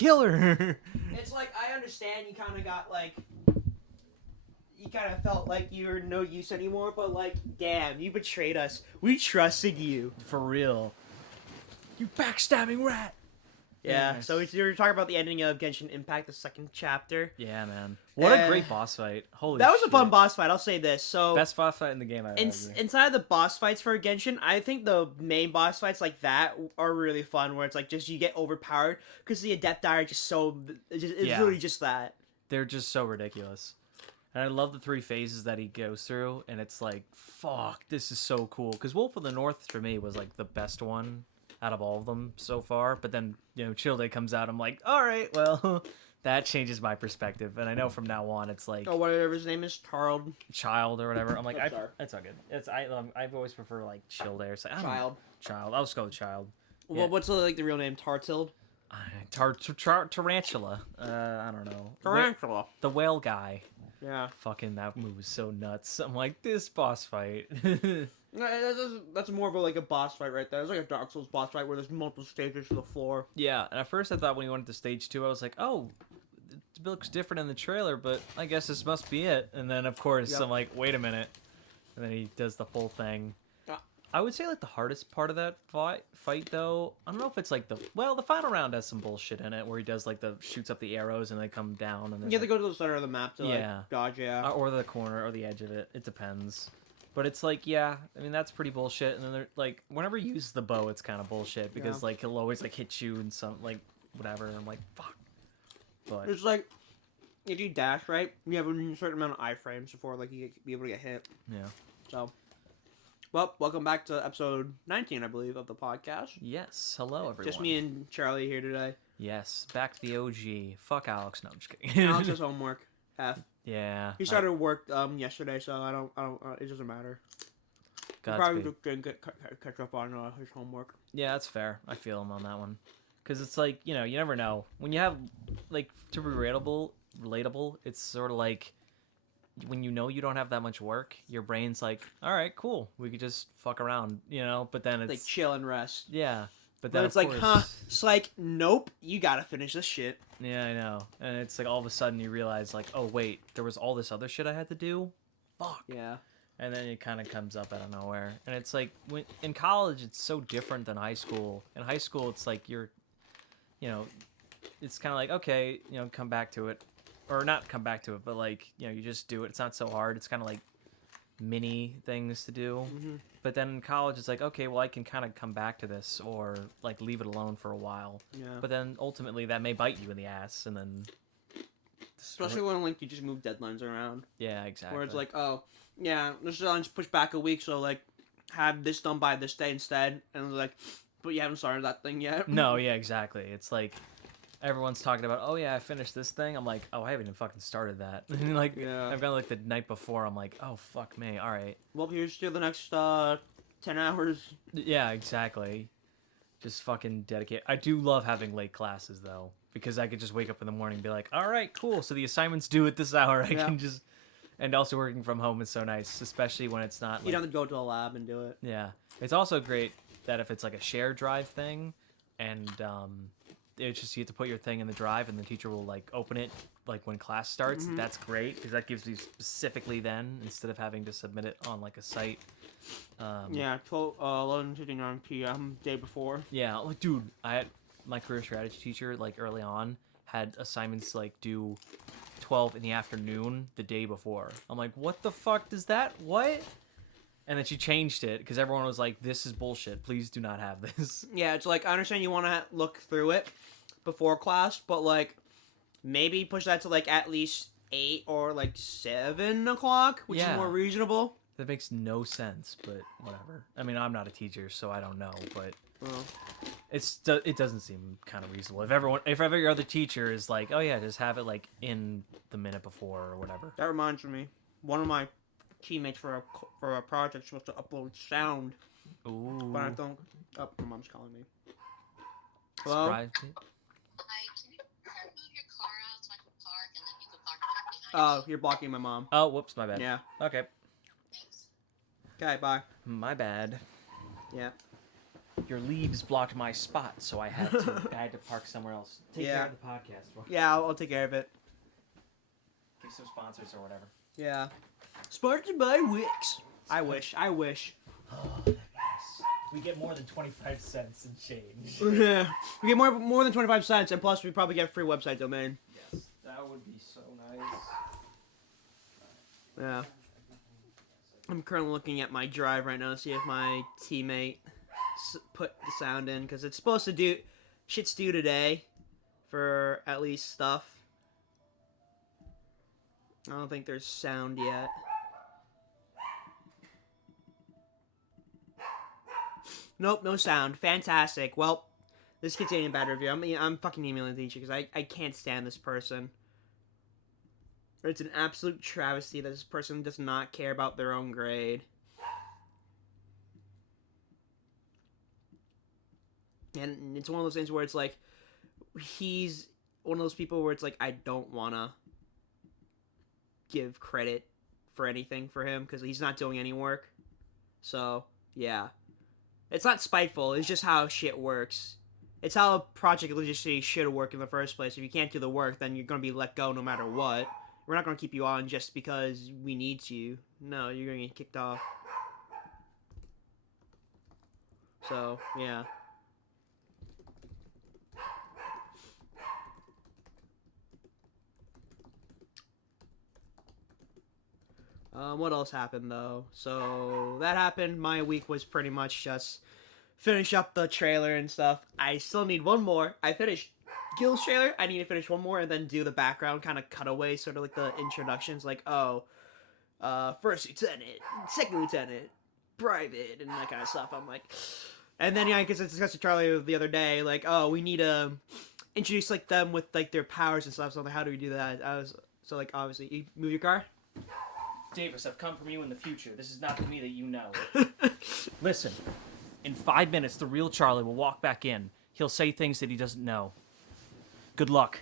kill her. It's like, I understand you kind of got, like, you kind of felt like you were no use anymore, but, like, damn, you betrayed us. We trusted you. For real. You backstabbing rat. Yeah, Yes. so we were talking about the ending of Genshin Impact, the second chapter. Yeah, man. What a great boss fight. Holy That was shit. a fun boss fight, I'll say this. So Best boss fight in the game I've ever. inside of the boss fights for Genshin, I think the main boss fights like that are really fun, where it's like just you get overpowered, because the Adepti are just so... It's really just that. They're just so ridiculous. And I love the 3 phases that he goes through, and it's like, fuck, this is so cool. Because Wolf of the North, for me, was like the best one out of all of them so far. But then, you know, Chill Day comes out, I'm like, all right, well, that changes my perspective. And I know from now on, it's like... Oh, whatever his name is, Child or whatever. I'm like, sorry. that's all good. I've always prefer like Chill Day or something. Child. Child. I'll just go with Child. Well, what's like the real name? Tartild? Tarantula. I don't know. Tarantula. The whale guy. Yeah. Fucking that move was so nuts. I'm like, this boss fight. That's more of a boss fight right there. It's like a Dark Souls boss fight where there's multiple stages to the floor. Yeah, and at first I thought when he went to stage 2, I was like, oh, it looks different in the trailer, but I guess this must be it. And then, of course, I'm like, wait a minute. And then he does the full thing. I would say, like, the hardest part of that fight, though, I don't know if it's, like, the final round has some bullshit in it, where he does, like, shoots up the arrows and they come down. And you have to go to the center of the map to, like, dodge, or the corner, or the edge of it. It depends. But it's like, yeah, I mean, that's pretty bullshit. And then, they're, like, whenever he uses the bow, it's kind of bullshit, because, like, he'll always, like, hit you and some, like, whatever, and I'm like, fuck. But it's like, if you dash, right, you have a certain amount of iframes before, like, you be able to get hit. Yeah. So... Well, welcome back to episode 19, I believe, of the podcast. Yes, hello everyone. Just me and Charlie here today. Yes, back to the OG. Fuck Alex. No, I'm just kidding. Alex has homework. Yeah. He started work yesterday, so I don't. It doesn't matter. He probably didn't catch up on his homework. Yeah, that's fair. I feel him on that one, because it's like, you know, you never know when you have, like, to be relatable. It's sort of like, when you know you don't have that much work, your brain's like, all right, cool, we could just fuck around, you know. But then it's like chill and rest. Yeah, but then it's like, it's like, nope, you gotta finish this shit. Yeah, I know. And it's like all of a sudden you realize, like, oh wait, there was all this other shit I had to do. Fuck. Yeah. And then it kind of comes up out of nowhere. And it's like, in college, it's so different than high school. In high school, it's like you're, you know, it's kind of like, okay, you know, come back to it. Or not come back to it, but, like, you know, you just do it. It's not so hard. It's kind of like mini things to do. Mm-hmm. But then in college, it's like, okay, well, I can kind of come back to this, or, like, leave it alone for a while. Yeah. But then ultimately that may bite you in the ass, and then... Especially when, like, you just move deadlines around. Yeah, exactly. Where it's like, oh, yeah, this deadline's pushed back a week, so, like, have this done by this day instead. And it's like, but you haven't started that thing yet. No, yeah, exactly. It's like... Everyone's talking about, oh yeah, I finished this thing. I'm like, oh, I haven't even fucking started that. Like, yeah. I've got like the night before. I'm like, oh fuck me, all right. Well, here's to the next 10 hours. Yeah, exactly. Just fucking dedicate. I do love having late classes though, because I could just wake up in the morning and be like, all right, cool. So the assignment's due at this hour. I can just, and also working from home is so nice, especially when it's not. Like, you don't have to go to a lab and do it. Yeah, it's also great that if it's like a shared drive thing, and it's just you have to put your thing in the drive and the teacher will like open it like when class starts. Mm-hmm. That's great because that gives you specifically then instead of having to submit it on like a site. 11:59 p.m. day before. Yeah, like, dude, I had my career strategy teacher like early on had assignments like due 12 in the afternoon the day before. I'm like, what the fuck does that? What? And then she changed it because everyone was like, this is bullshit. Please do not have this. Yeah, it's like, I understand you want to look through it before class, but, like, maybe push that to, like, at least 8 or, like, 7 o'clock, which is more reasonable. That makes no sense, but whatever. I mean, I'm not a teacher, so I don't know, but it doesn't seem kind of reasonable. If every other teacher is like, oh yeah, just have it, like, in the minute before or whatever. That reminds me, one of my teammates for a project supposed to upload sound. Ooh. But I don't. Oh, my mom's calling me. Hello? Surprise. Can you move your car out so I can park and then you can park back behind Oh, you're blocking my mom. Oh, whoops, my bad. Yeah. Okay. Thanks. Okay, bye. My bad. Yeah. your leaves blocked my spot, so I had to park somewhere else. Take care of the podcast. Bro. Yeah, I'll take care of it. Give some sponsors or whatever. Yeah. Sponsored by Wix. I wish. Oh, yes. We get more than 25 cents in change. Yeah. We get more than 25 cents, and plus we probably get a free website domain. Yes, that would be so nice. Yeah. I'm currently looking at my drive right now to see if my teammate put the sound in, because it's supposed to do shit's due today for at least stuff. I don't think there's sound yet. Nope, no sound. Fantastic. Well, this kid's getting a bad review. I'm fucking emailing the teacher because I can't stand this person. It's an absolute travesty that this person does not care about their own grade. And it's one of those things where it's like, he's one of those people where it's like, I don't want to give credit for anything for him because he's not doing any work. So, yeah. It's not spiteful, it's just how shit works. It's how a project logistics should work in the first place. If you can't do the work, then you're going to be let go no matter what. We're not going to keep you on just because we need you. No, you're going to get kicked off. So, yeah. What else happened, though? So, that happened. My week was pretty much just finish up the trailer and stuff. I still need one more. I finished Gil's trailer. I need to finish one more and then do the background kind of cutaway, sort of like the introductions, like, first lieutenant, second lieutenant, private, and that kind of stuff. I'm like... And then, yeah, I guess I discussed with Charlie the other day, like, we need to introduce, like, them with, like, their powers and stuff, so like, how do we do that? So, like, obviously, you move your car? Davis, I've come from you in the future. This is not the me that you know. Listen, in 5 minutes, the real Charlie will walk back in. He'll say things that he doesn't know. Good luck.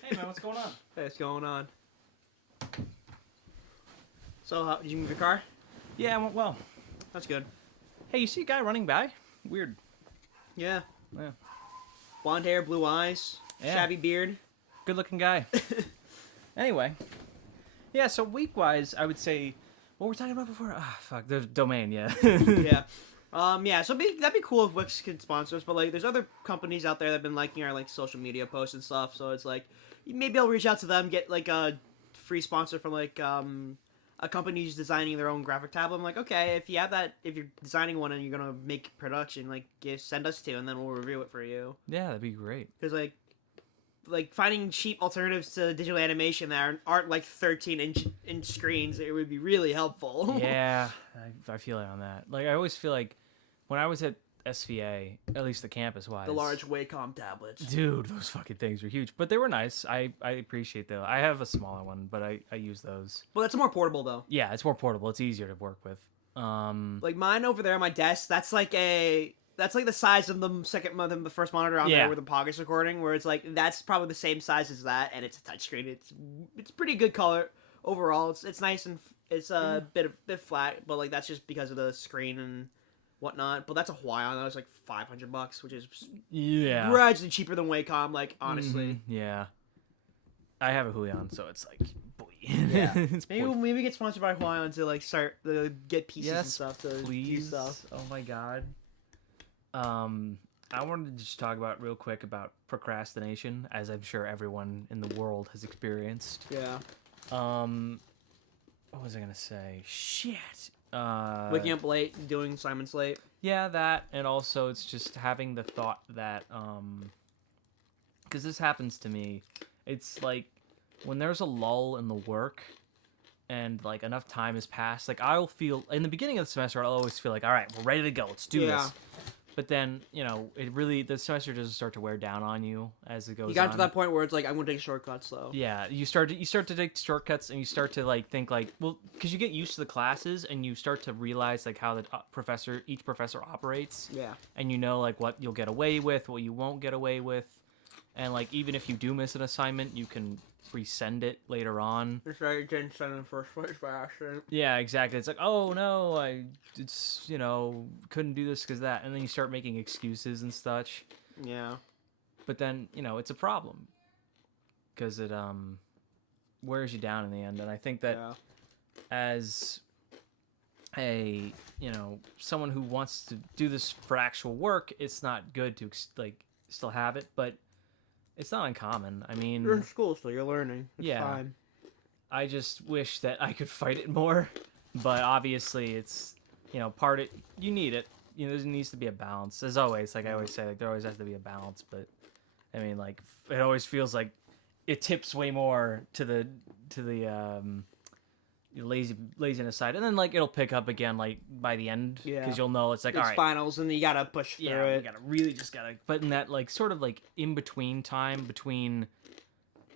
Hey, man, what's going on? Hey, what's going on? So, did you move your car? Yeah, it went well. That's good. Hey, you see a guy running by? Weird. Yeah. Yeah. Blonde hair, blue eyes, shabby beard. Good looking guy. Anyway. Yeah, so week-wise, I would say... What were we talking about before? Ah, fuck. The domain, yeah. Yeah. Yeah, so that'd be cool if Wix could sponsor us, but, like, there's other companies out there that have been liking our, like, social media posts and stuff, so it's, like, maybe I'll reach out to them, get, like, a free sponsor from, like, a company who's designing their own graphic tablet. I'm like, okay, if you have that, if you're designing one and you're gonna make production, like, send us to, and then we'll review it for you. Yeah, that'd be great. Because, like finding cheap alternatives to digital animation that aren't like 13-inch screens, it would be really helpful. Yeah, I feel it on that. Like, I always feel like when I was at SVA, at least the campus-wise... The large Wacom tablets. Dude, those fucking things were huge. But they were nice. I appreciate them. I have a smaller one, but I use those. Well, that's more portable, though. Yeah, it's more portable. It's easier to work with. Like, mine over there on my desk, that's like the size of the first monitor on there with the Pockets recording, where it's like, that's probably the same size as that, and it's a touchscreen. It's pretty good color overall. It's nice, and it's a bit flat, but, like, that's just because of the screen and whatnot. But that's a Huion. That was like $500, which is gradually cheaper than Wacom, like, honestly. Yeah. I have a Huion, so it's like, boy. Yeah. maybe get sponsored by Huion to, like, start get pieces and stuff to do stuff. Oh my god. I wanted to just talk about real quick about procrastination, as I'm sure everyone in the world has experienced. Yeah. What was I gonna say? Shit. Waking up late, doing assignments late. Yeah, that, and also it's just having the thought that, because this happens to me, it's like, when there's a lull in the work, and, like, enough time has passed, like, I'll feel, in the beginning of the semester, I'll always feel like, all right, we're ready to go, let's do this. But then, you know, the semester doesn't start to wear down on you as it goes on. You got to that point where it's like, I'm going to take shortcuts, though. Yeah, you start to take shortcuts, and you start to, like, think, like, well, because you get used to the classes, and you start to realize, like, how each professor operates. Yeah. And you know, like, what you'll get away with, what you won't get away with. And like even if you do miss an assignment, you can resend it later on. It's right, you didn't send in the first place by accident. Yeah, exactly. It's like, oh no, couldn't do this because that, and then you start making excuses and such. Yeah. But then it's a problem because it wears you down in the end. And I think that as a someone who wants to do this for actual work, it's not good to still have it, but it's not uncommon. I mean, you're in school, so you're learning. It's fine. I just wish that I could fight it more, but obviously it's you need it. There needs to be a balance, as always. Like I always say, like there always has to be a balance. But I mean, like it always feels like it tips way more to the laziness side, and then like it'll pick up again like by the end because you'll know it's like all right, finals, and you gotta push through it. You gotta. But in that like sort of like in between time between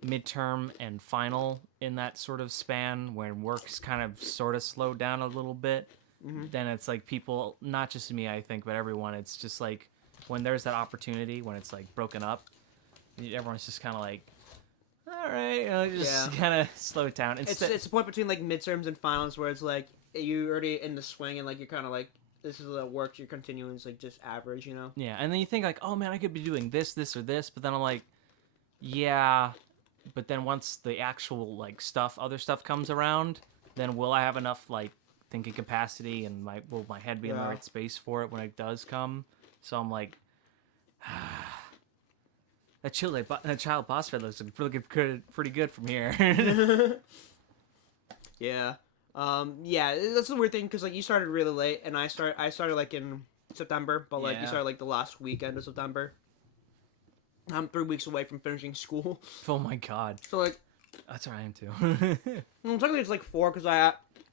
midterm and final, in that sort of span when work's kind of sort of slowed down a little bit, then it's like people, not just me I think, but everyone, it's just like when there's that opportunity, when it's like broken up, everyone's just kind of like, all right, just kind of slow it down. It's the point between like midterms and finals where it's like you're already in the swing and like you're kind of like, this is the work you're continuing, it's like just average, Yeah, and then you think like, oh man, I could be doing this or this, but then I'm like, yeah, but then once the actual like other stuff comes around, then will I have enough like thinking capacity and will my head be in the right space for it when it does come? So I'm like, that child boss fight looks pretty good from here. Yeah. That's the weird thing because like you started really late and I started like in September, but like you started like the last weekend of September. I'm 3 weeks away from finishing school. Oh my god. So like, that's where I am too. Technically it's like 4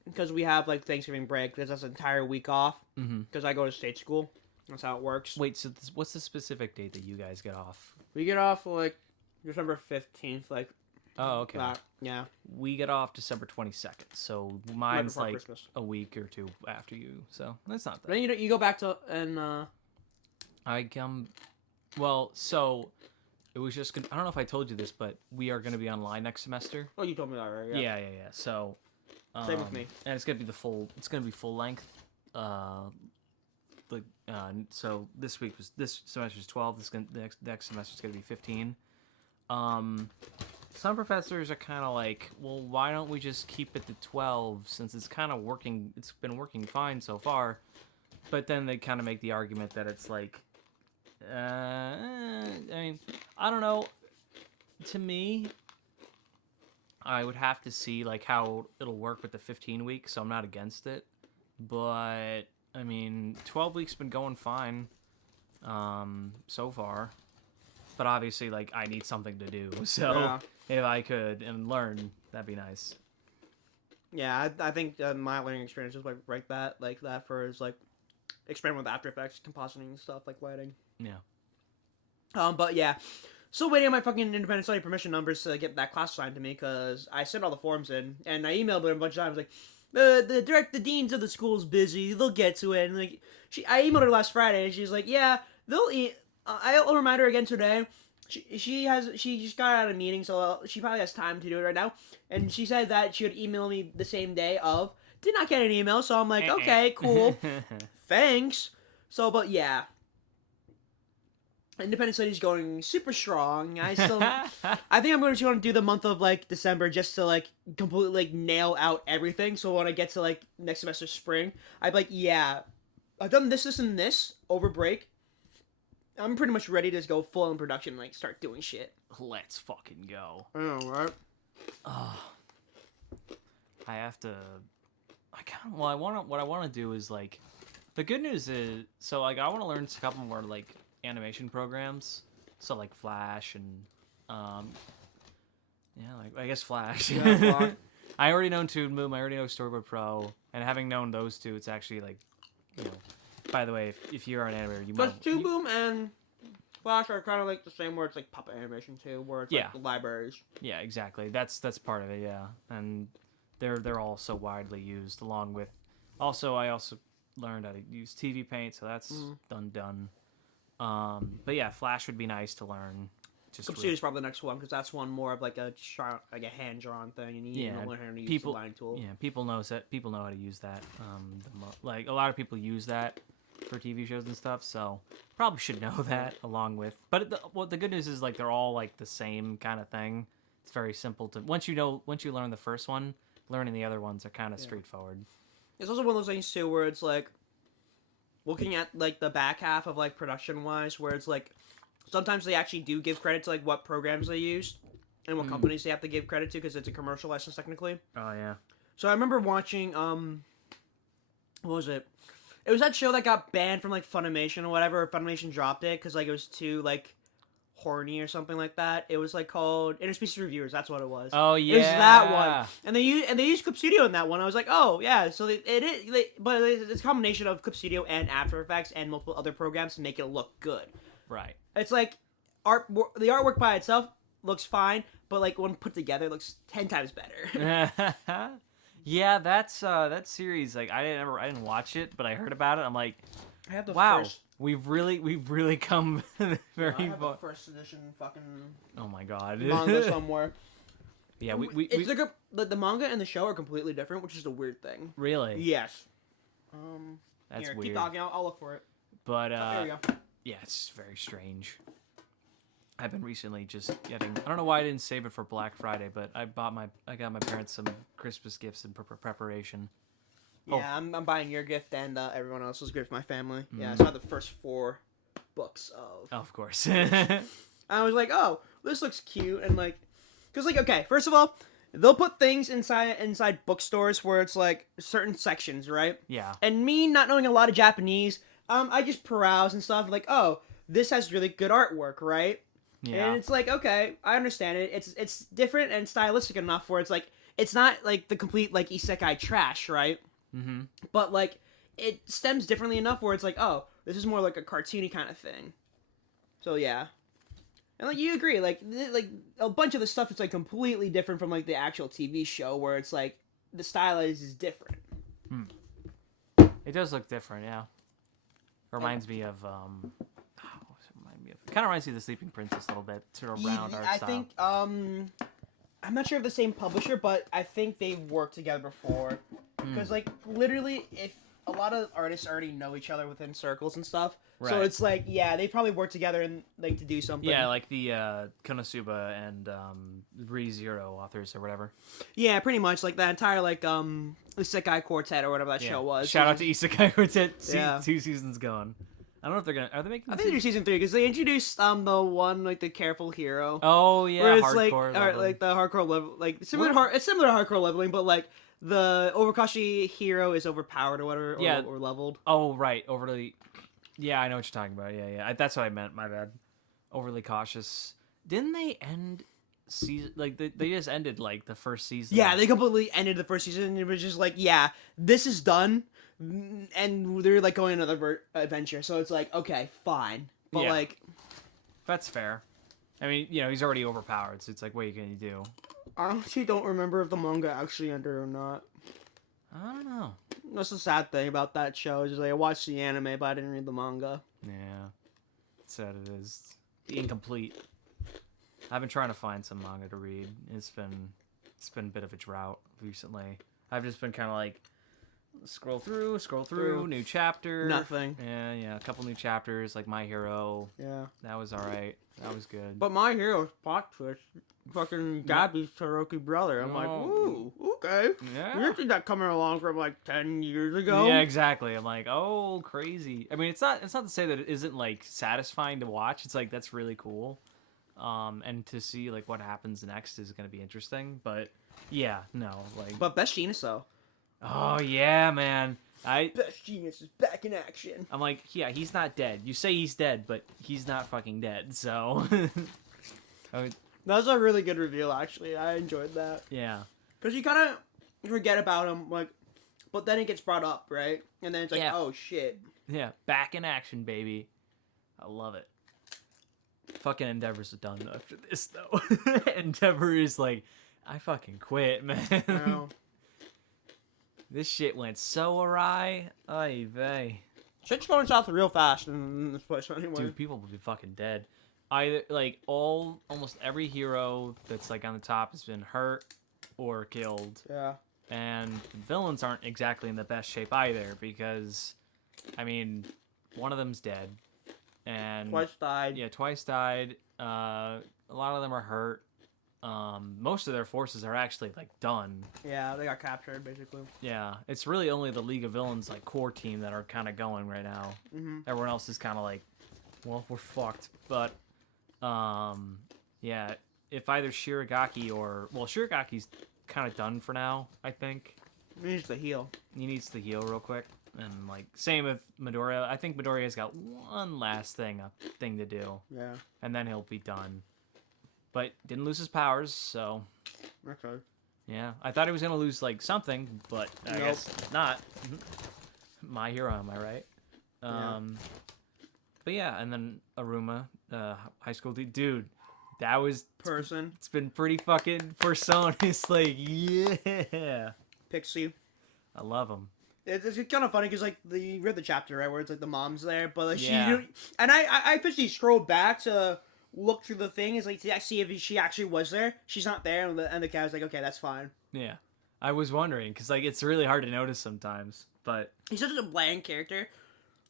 because we have like Thanksgiving break. Because that's an entire week off. Because I go to state school. That's how it works. Wait, so what's the specific date that you guys get off? We get off like December 15th. Like. Oh, okay. Yeah. We get off December 22nd, so mine's like Christmas. A week or two after you. So that's not that. Then you go back to and. I come. Well, so it was just. I don't know if I told you this, but we are going to be online next semester. Oh, you told me that, right? Yeah. So. Same with me. And it's gonna be It's gonna be full length. So this semester's 12. The next semester's gonna be 15. Some professors are kind of like, well, why don't we just keep it to 12 since it's kind of working? It's been working fine so far. But then they kind of make the argument that it's like, I mean, I don't know. To me, I would have to see like how it'll work with the 15 weeks, so I'm not against it. But I mean, 12 weeks been going fine, so far. But obviously, like I need something to do, so if I could and learn, that'd be nice. Yeah, I think my learning experience is like that for is like experiment with After Effects, compositing and stuff like lighting. Yeah. But yeah. Still waiting on my fucking independent study permission numbers to get that class assigned to me because I sent all the forms in and I emailed her a bunch of times like, the deans of the school's busy, they'll get to it. And like I emailed her last Friday and she's like, yeah, I'll remind her again today. She just got out of a meeting, so she probably has time to do it right now. And she said that she would email me the same day of. Did not get an email, so I'm like, okay, cool, thanks. So, but yeah. Independent studies going super strong. I think I'm going to do the month of like December just to like completely like nail out everything. So when I get to like next semester spring, I'd be like, yeah, I've done this, and this over break. I'm pretty much ready to just go full in production and like start doing shit. Let's fucking go. I know, right? I have to. What I want to do is like, the good news is, so like I want to learn a couple more like animation programs, so like Flash and like I guess Flash. Yeah, I already know Toon Boom, I already know Storyboard Pro, and having known those two, it's actually like, by the way, if you're an animator, you might. Toon Boom and Flash are kind of like the same, where it's like puppet animation too, where it's like the libraries. Yeah, exactly. That's part of it. Yeah, and they're all so widely used. Along with, I also learned how to use TV Paint, so that's done. But yeah, Flash would be nice to learn. just Club is probably the next one because that's one more of like a hand drawn thing, and you don't learn how to use the line tool. Yeah, people know how to use that. Like a lot of people use that for TV shows and stuff, so probably should know that along with. But the good news is like they're all like the same kind of thing. It's very simple to once you learn the first one, learning the other ones are kind of straightforward. It's also one of those things too where it's like looking at like the back half of like production wise, where it's like sometimes they actually do give credit to like what programs they used and what companies they have to give credit to because it's a commercial license technically. Oh yeah. So I remember watching what was it? It was that show that got banned from like Funimation or whatever. Or Funimation dropped it because like it was too like horny or something like that. It was like called Interspecies Reviewers. That's what it was. Oh yeah. It was that one, and they used Clip Studio in that one. I was like, oh yeah. So but it's a combination of Clip Studio and After Effects and multiple other programs to make it look good. Right. It's like the artwork by itself looks fine, but like when put together, it looks 10 times better. Yeah, that series. Like I didn't watch it, but I heard about it. I'm like, I have the wow, first. we've really come very I have far. the first edition fucking Oh my god. manga somewhere. Yeah, it's like the manga and the show are completely different, which is a weird thing. Really. Yes. That's here, weird. keep talking. I'll look for it. But there we go. yeah, it's very strange. I've been recently just getting. I don't know why I didn't save it for Black Friday, but I got my parents some Christmas gifts in preparation. Yeah, I'm buying your gift and everyone else's gift. My family. Yeah, so I have the first 4 books of. Oh, of course. I was like, oh, this looks cute, and like, cause like, okay, first of all, they'll put things inside bookstores where it's like certain sections, right? Yeah. And me not knowing a lot of Japanese, I just peruse and stuff like, oh, this has really good artwork, right? Yeah. And it's like, okay, I understand it. It's different and stylistic enough where it's like it's not like the complete like isekai trash, right? Mm-hmm. But like it stems differently enough where it's like, oh, this is more like a cartoony kind of thing. So yeah. And like you agree, like a bunch of the stuff is like completely different from like the actual TV show where it's like the style is different. It does look different, yeah. Reminds me of kind of reminds me of the Sleeping Princess a little bit, sort of round art style. I think I'm not sure of the same publisher, but I think they've worked together before. Because like literally, if a lot of artists already know each other within circles and stuff, right. So it's like they probably work together and like to do something. Yeah, like the Konosuba and ReZero authors or whatever. Yeah, pretty much like that entire like Isekai Quartet or whatever that show was. Shout out to Isekai Quartet. Yeah. 2 seasons gone. I don't know if they're gonna. Are they making? I think they're season 3 because they introduced the one like the Careful Hero. Oh yeah, where it's hardcore like like the hardcore level, like similar it's similar to hardcore leveling, but like the Overkashi hero is overpowered or whatever, or leveled. Oh right, overly. Yeah, I know what you're talking about. Yeah. That's what I meant. My bad. Overly cautious. Didn't they end season like they just ended like the first season? Yeah, they completely ended the first season. And it was just like, yeah, this is done. And they're like going on another adventure, so it's like, okay, fine, but like, that's fair. I mean, he's already overpowered, so it's like, what can you do? I actually don't remember if the manga actually ended or not. I don't know. That's the sad thing about that show is like I watched the anime, but I didn't read the manga. Yeah, sad it is. Incomplete. I've been trying to find some manga to read. It's been a bit of a drought recently. I've just been kind of like. Scroll through, new chapter. Nothing. Yeah, a couple new chapters, like My Hero. Yeah. That was alright. That was good. But My Hero's plot twist, fucking Gabby's Tanooki brother. I'm like, ooh, okay. Yeah. We didn't see that coming along from like 10 years ago. Yeah, exactly. I'm like, oh, crazy. I mean, it's not to say that it isn't like satisfying to watch. It's like, that's really cool. And to see like what happens next is going to be interesting. But yeah, no, like. But Best Genius though. Oh yeah, man. Best Genius is back in action. I'm like, yeah, he's not dead. You say he's dead, but he's not fucking dead. So that was a really good reveal, actually. I enjoyed that. Yeah. Because you kind of forget about him, like, but then it gets brought up, right? And then it's like, oh shit. Yeah, back in action, baby. I love it. Fucking Endeavor's done after this, though. Endeavor is like, I fucking quit, man. Wow. This shit went so awry. Ay vey. Shit's going south real fast in this place anyway. Dude, people will be fucking dead. either like almost every hero that's like on the top has been hurt or killed. Yeah. And the villains aren't exactly in the best shape either because, I mean, one of them's dead. And Twice died. Yeah, twice died. A lot of them are hurt. Most of their forces are actually like done. Yeah, they got captured basically. Yeah, it's really only the League of Villains like core team that are kind of going right now. Mm-hmm. Everyone else is kind of like, well, we're fucked. But yeah, if either Shiragaki Shiragaki's kind of done for now, I think. He needs to heal. He needs to heal real quick. And like same with Midoriya. I think Midoriya's got one last thing to do. Yeah. And then he'll be done. But didn't lose his powers, so Okay. yeah. I thought he was gonna lose like something, but I Nope. guess not. My hero, am I right? Yeah. But yeah, and then Aruma, high school dude. That was Person. It's been pretty fucking Persona. It's like, yeah. Pixie. I love him. It's kind of funny because like you read the chapter right where it's like the mom's there, but like Yeah. and I officially scrolled back to look through the thing is like to see if she actually was there. She's not there, and the guy was like, okay, that's fine. Yeah. I was wondering because like it's really hard to notice sometimes, but He's such a bland character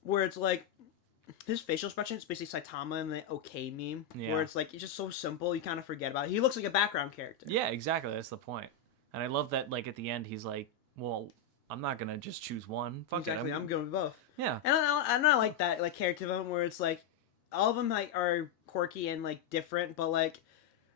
where it's like his facial expression is basically Saitama and the okay meme, Yeah. where it's like it's just so simple you kind of forget about it. He looks like a background character. yeah, exactly. That's the point. And I love that like at the end he's like, well, I'm not gonna just choose one. Fuck Exactly, it. I'm going with both. Yeah. And I like that like character development where it's like all of them like are quirky and like different, but like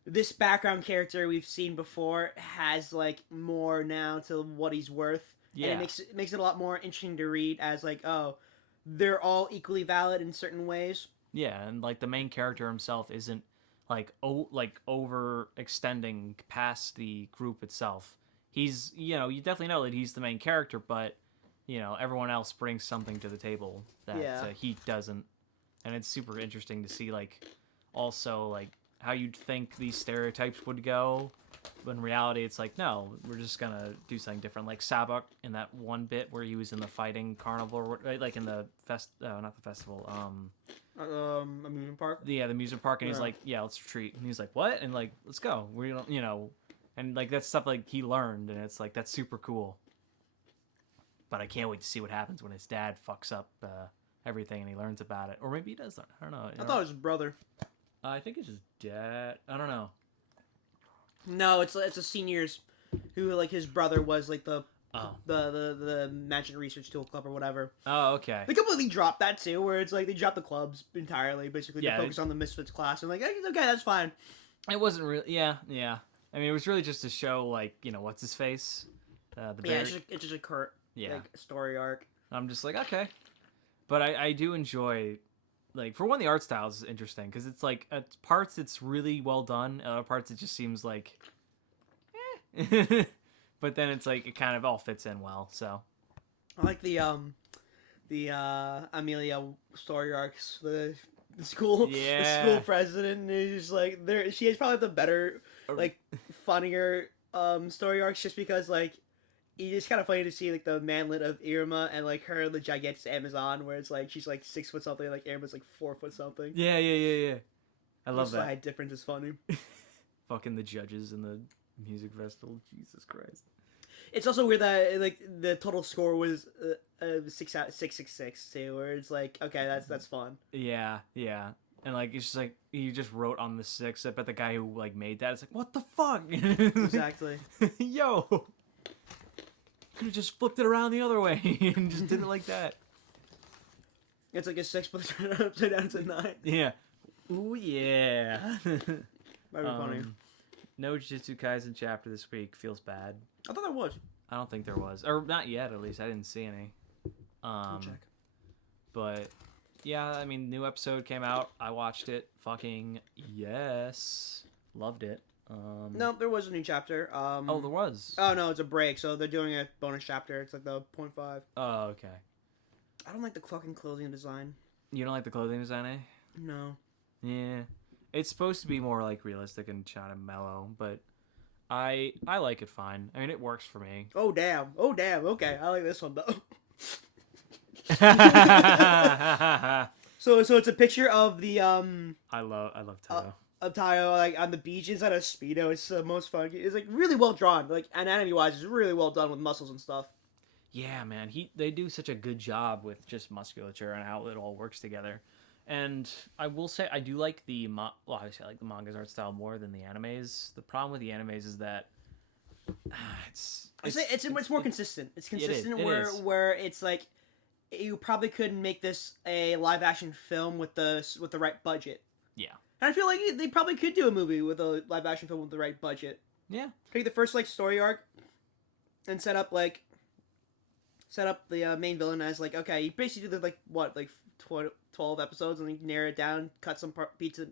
this background character we've seen before has like more now to what he's worth. Yeah. And it makes it a lot more interesting to read as like, oh, they're all equally valid in certain ways. Yeah, and like the main character himself isn't like overextending past the group itself. He's, you definitely know that he's the main character, but everyone else brings something to the table that he doesn't. And it's super interesting to see like also like how you'd think these stereotypes would go, but in reality it's like, no, we're just gonna do something different. Like Sabak in that one bit where he was in the fighting carnival, right? Like in the not the festival, Amusement park. the amusement park, and he's Yeah. like, yeah, let's retreat, and he's like, what? And like, let's go. We don't, and like that's stuff like he learned, and it's like that's super cool. But I can't wait to see what happens when his dad fucks up everything and he learns about it, or maybe he does learn. I don't know. I thought it was his brother. I think it's his dad. I don't know. No, it's a seniors who like his brother was like the Magic Research Tool Club or whatever. Oh, okay. They completely dropped that too, where it's like they dropped the clubs entirely. Basically, Yeah, they focus on the Misfits class and like, hey, okay, that's fine. It wasn't really. Yeah. I mean, it was really just to show like what's his face. It's just a Kurt story arc. I'm just like, okay, but I do enjoy. Like, for one, the art style is interesting, because it's, like, at parts it's really well done, at other parts it just seems like, But then it's, like, it kind of all fits in well, so. I like the Amelia story arcs, the school president is, like, she is probably the better, like, funnier, story arcs, just because, like, it's kind of funny to see like the manlet of Irma and like her the gigantic Amazon where it's like she's like 6 foot something like Irma's like 4 foot something. Yeah. I love that. The height difference is funny. Fucking the judges in the music festival, Jesus Christ. It's also weird that like the total score was 666 too, where it's like okay that's fun. Yeah, and like it's just like you just wrote on the 6. I bet the guy who like made that, it's like what the fuck. Exactly. Yo. Could have just flipped it around the other way and just did it like that. It's like a 6, but it's upside down to 9. Yeah. Ooh, yeah. Might be funny. No Jujutsu Kaisen chapter this week. Feels bad. I thought there was. I don't think there was. Or not yet, at least. I didn't see any. I'll check. But, yeah, I mean, new episode came out. I watched it. Fucking yes. Loved it. No, there was a new chapter. Oh, there was. Oh no, it's a break. So they're doing a bonus chapter. It's like the 0.5. Oh, okay. I don't like the fucking clothing design. You don't like the clothing design, eh? No. Yeah. It's supposed to be more like realistic and kind of mellow, but I like it fine. I mean, it works for me. Oh damn. Okay, I like this one though. So it's a picture of the I love Taro. of Tayo like on the beach inside a speedo. It's the most fun. It's like really well drawn. Like anatomy wise, it's really well done with muscles and stuff. Yeah, man. They do such a good job with just musculature and how it all works together. And I will say I do like obviously I like the manga's art style more than the animes. The problem with the animes is that it's more consistent. It's consistent It is. where it's like you probably couldn't make this a live action film with the right budget. Yeah. And I feel like they probably could do a movie with a live action film with the right budget. Yeah. Take the first like story arc and set up the main villain as like, okay, you basically do like 12 episodes and then narrow it down, cut some bits and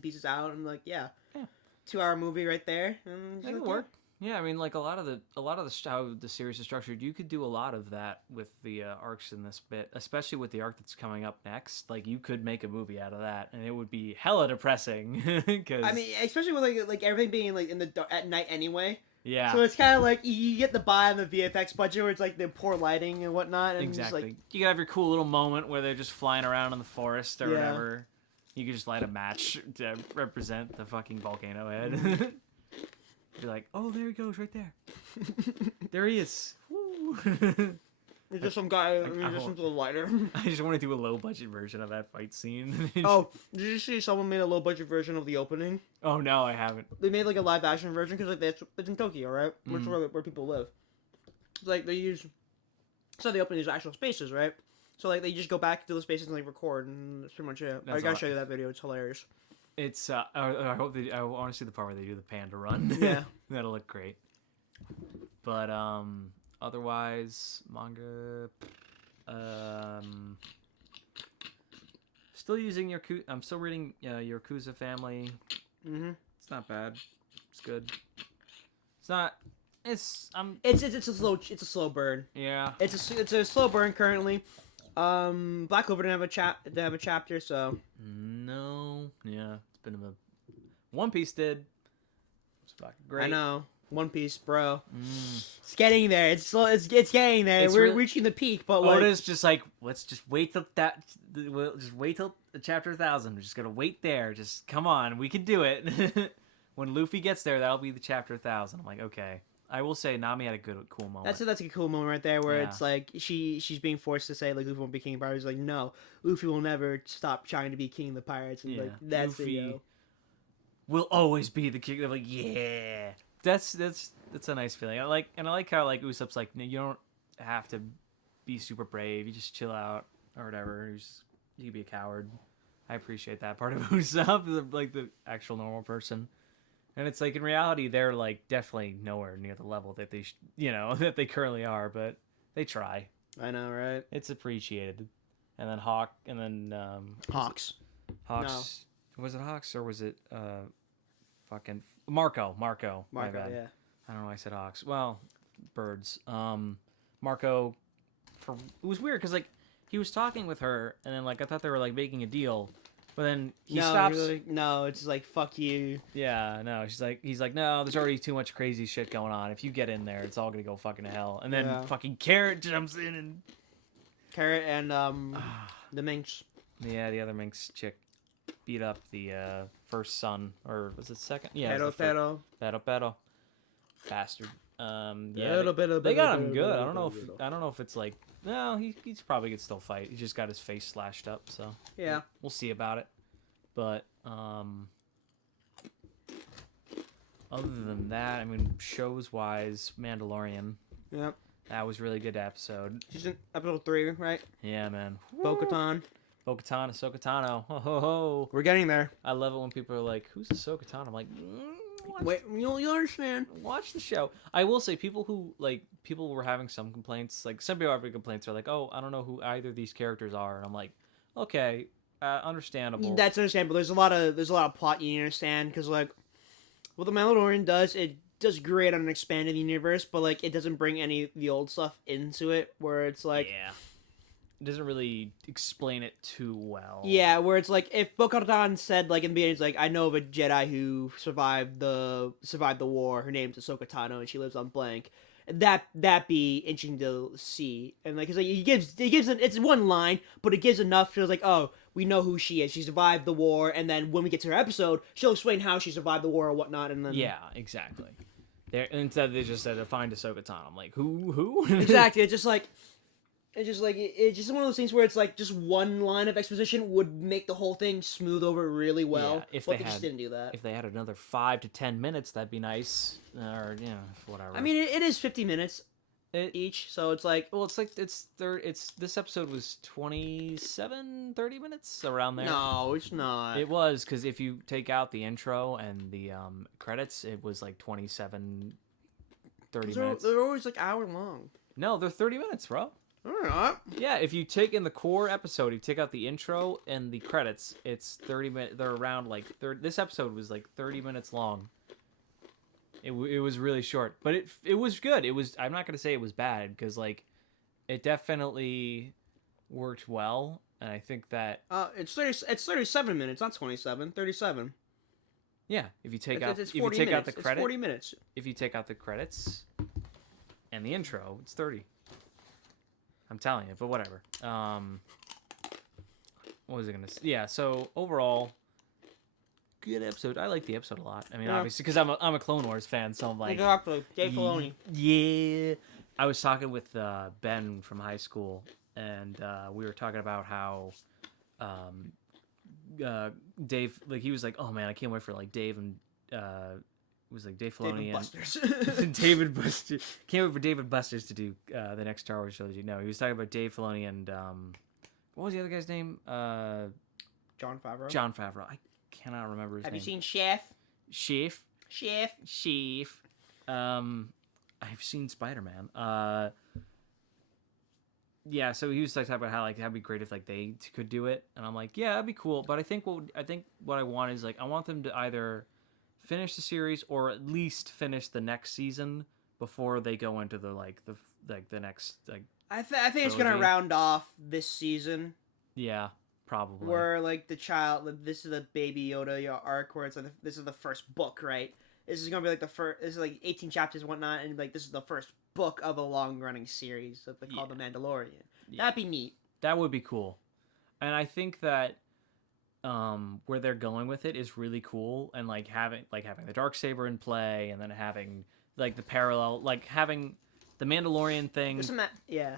pieces out, and like yeah. 2-hour movie right there. And It could work. Yeah, I mean, like a lot of the how the series is structured, you could do a lot of that with the arcs in this bit, especially with the arc that's coming up next. Like, you could make a movie out of that, and it would be hella depressing. Cause, I mean, especially with like everything being like in the at night anyway. yeah, So it's kind of like you get the buy on the VFX budget where it's like the poor lighting and whatnot. And exactly. Just, like, you could have your cool little moment where they're just flying around in the forest or Yeah. whatever. You could just light a match to represent the fucking volcano head. Be like, oh, there he goes, right there. There he is. Woo. There's just some guy. Like, Just some little lighter. I just want to do a low budget version of that fight scene. Oh, did you see someone made a low budget version of the opening? Oh no, I haven't. They made like a live action version because like it's in Tokyo, right? Which is where people live. Like they use, so they open these actual spaces, right? So like they just go back to those spaces and like record, and that's pretty much it. I gotta show you that video. It's hilarious. It's I hope I want to see the part where they do the panda run. Yeah. That'll look great. But otherwise manga still using I'm still reading Yakuza Family. Mm-hmm. It's not bad. It's good. It's not it's It's a slow burn. yeah. It's a slow burn currently. Black Clover didn't have a chapter, so No. Yeah. It's been a One Piece did. It's fucking great. I know. One Piece, bro. Mm. It's getting there. It's slow. It's getting there. It's We're really- reaching the peak, but like, Oda's just like, let's just wait till that. We'll just wait till chapter 1000. We're just gonna wait there. Just come on, we can do it. When Luffy gets there, that'll be the chapter 1000. I'm like, okay. I will say Nami had a cool moment. that's a cool moment right there where Yeah. it's like she's being forced to say like Luffy won't be king of pirates. Like no, Luffy will never stop trying to be king of the pirates. And like that's Luffy will always be the king. I'm like, yeah. That's a nice feeling. I like how like Usopp's like, you don't have to be super brave. You just chill out or whatever. You can be a coward. I appreciate that part of Usopp, like the actual normal person. And it's like in reality, they're like definitely nowhere near the level that they that they currently are, but they try. I know, right? It's appreciated. And then Hawks. Was it Hawks or was it fucking Marco? My bad. Yeah. I don't know why I said Hawks. Well, birds. Marco, it was weird because like he was talking with her and then like I thought they were like making a deal, but then he stops. No, it's just like fuck you. Yeah, no. He's like, no. There's already too much crazy shit going on. If you get in there, it's all gonna go fucking to hell. And then fucking Carrot jumps in and Carrot and the Minx. Yeah, the other Minx chick beat up the first son, or was it second? Yeah, Pero. Bastard. Yeah, Pero. they got him good. I don't know if it's like, no, he's probably could still fight. He just got his face slashed up, so Yeah. we'll see about it. But other than that, I mean, shows wise, Mandalorian. Yep. That was a really good episode. She's in episode 3, right? Yeah, man. Bo-Katan. Bo-Katan, Ahsoka Tano. Ho ho ho. We're getting there. I love it when people are like, "Who's Ahsoka Tano?" I'm like, Wait, you'll understand. watch the show. I will say, people were having some complaints. Like some people having complaints are like, "Oh, I don't know who either of these characters are," and I'm like, "Okay, understandable." That's understandable. There's a lot of plot you need to understand because like, what the Mandalorian does, it does great on an expanded universe, but like it doesn't bring any of the old stuff into it. Where it's like, yeah, it doesn't really explain it too well. yeah, where it's like if Bo-Katan said like in the beginning, it's like I know of a Jedi who survived the war. Her name's Ahsoka Tano, and she lives on blank. that be interesting to see. And like, cause like, it's one line, but it gives enough. Feels like, oh, we know who she is. She survived the war, and then when we get to her episode, she'll explain how she survived the war or whatnot. And then yeah, exactly. Instead they just said to find Ahsoka Tano. I'm like, who? Exactly. It's just one of those things where it's like just one line of exposition would make the whole thing smooth over really well. Yeah, but they just didn't do that. If they had another 5 to 10 minutes, that'd be nice. Or whatever. I mean, it is 50 minutes each, so it's like, well, it's this episode was 30 minutes around there. No, it's not. It was, because if you take out the intro and the credits, it was like 30 minutes. They're always like hour long. No, they're 30 minutes, bro. They're not. Yeah, if you take in the core episode, you take out the intro and the credits, it's 30 minutes. They're around like 30. This episode was like 30 minutes long. It was really short, but it was good. It was. I'm not gonna say it was bad, because like it definitely worked well, and I think that it's 37 minutes, not 27. 37. Yeah, if you take out it's if you 40 take minutes. out the It's credit, 40 minutes. if you take out the credits and the intro, it's 30. I'm telling you, but whatever. What was I gonna say? Yeah, so overall, good episode. I like the episode a lot. I mean, obviously, because I'm a Clone Wars fan, so I'm like, Exactly. Dave Filoni. Yeah. I was talking with Ben from high school, and we were talking about how Dave, like, he was like, oh man, I can't wait for like Dave and it was like Dave Filoni and David Busters. Can't wait for David Busters to do the next Star Wars trilogy. No, he was talking about Dave Filoni and what was the other guy's name? John Favreau. John Favreau. I cannot remember his name. Have you seen Chef? Chef. I've seen Spider-Man. Yeah, so he was like talking about how like that'd be great if like they could do it, and I'm like, yeah, that'd be cool. But I think what I want is like I want them to either finish the series or at least finish the next season before they go into the next like. I think it's gonna round off this season. Yeah, probably. Where like this is the Baby Yoda arc, where it's like this is the first book, right? This is gonna be like the first. This is like 18 chapters and whatnot, and like this is the first book of a long running series that they call The Mandalorian. Yeah. That'd be neat. That would be cool, and I think that where they're going with it is really cool, and like having the Darksaber in play, and then having like the parallel, like having the Mandalorian thing